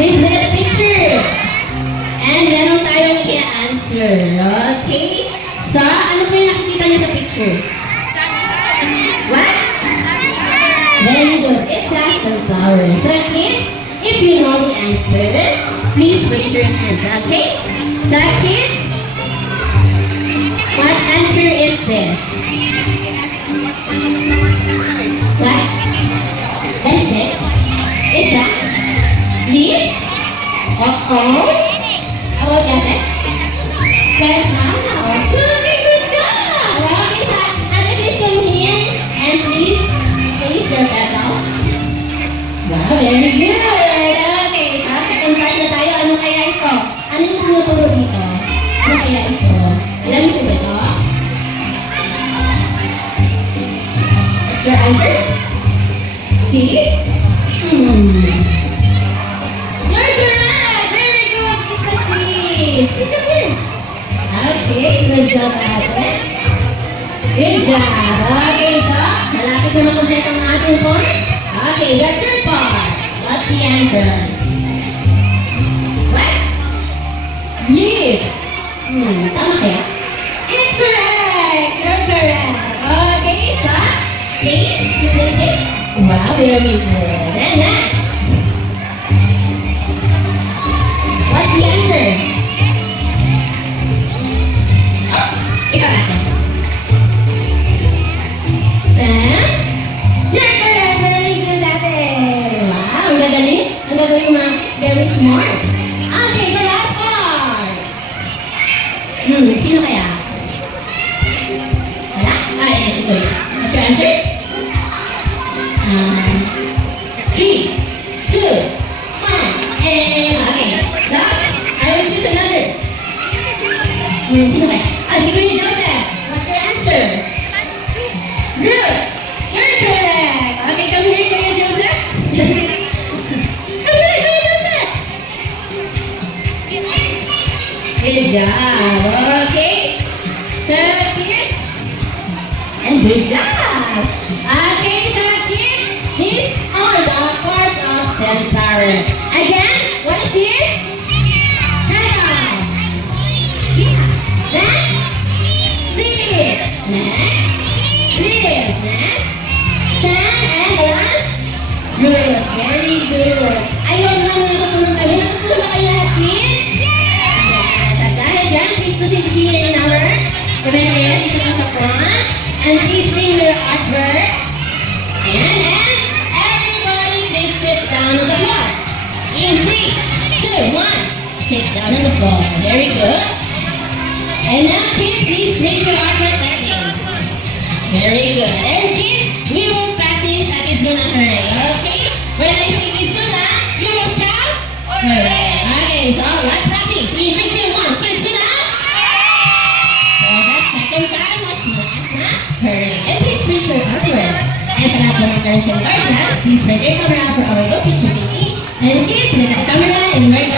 Please look at the picture. And meron tayong i-answer. Okay? So, ano po yung nakikita niyo sa picture? What? Very good. It's a sunflower. So, kids, if you know the answer, please raise your hands, okay? So, kids, what answer is this? What? What is this? It's a leaf? Uh-oh. How about that? Good now. Super good job. Okay, so, Ate, please come here and please place your petals. Wow, very good. Okay, so second part na tayo. Ano kaya ito? Ano yung tinuturo dito? Ano kaya ito? Alam niyo po ba ito? What's your answer? See? You're correct! Very good! It's a C! It's a here. Okay, good job, Ate. Good job. Okay, so malapit na makompleto ang ating forms. Okay, that's your part. What's the answer? What? Yes. Tama kaya? It's correct. You're correct. Okay, so please, you can say, wow, very good. And next. What's the answer? Oh, ikaw natin. Sam? You're correct. Very good, Ate. Wow, ang gagaling. Ang gagaling mga kids. Very smart. Okay, the last part. Sino kaya? Wala? Ah, yes, ito. What's your answer? 3, 2, 1, and okay. So, I will choose another. Sino kaya? Ah, si Kuya Joseph. What's your answer? Ruth. You're correct. Okay, come here, Kuya Joseph. Come here, Kuya Joseph. Good job. Okay. So, kids. And good job. Okay, so kids, these are the parts of sunflower. Again, what is this? Petals. Next. Seeds. Next. Leaves. Next. Stem and the last. Roots. Very good. Ayun na mga tutulong kami. Natutulong ba kayo lahat, kids? Yes. At dahil dyan, please proceed here in our event area dito na sa front. And please bring your artwork. And everybody please sit down on the floor. In 3, 2, 1. Sit down on the floor. Very good. And now kids, please raise your artwork like this. Very good. And kids, we will practice at Kizuna Hooray. Okay? When I say Kizuna, you will shout Hooray. Okay, so let's practice. 3, 2, 1. Kizuna. For the second time, let's last na Hooray. And please raise your artwork. And sa lahat ng mga parents and guardians, please spread your camera for our low picture meeting. And kids, look at the camera and we're